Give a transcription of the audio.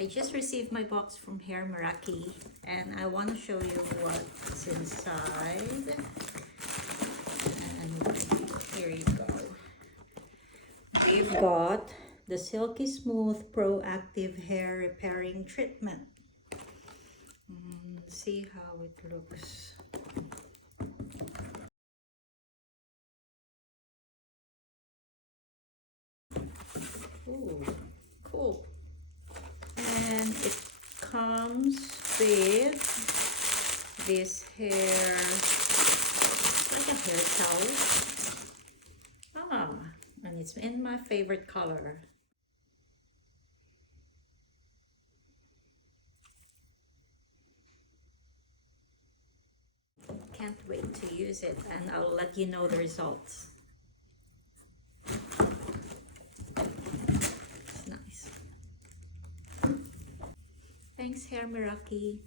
I just received my box from Mayraki and I want to show you what's inside. And here you go. We've got the Silky Smooth Proactive Hair Repairing Treatment. See how it looks. Ooh, cool. And it comes with this hair, it's like a hair towel. And it's in my favorite color. Can't wait to use it, and I'll let you know the results. It's nice. Thanks, Mayraki.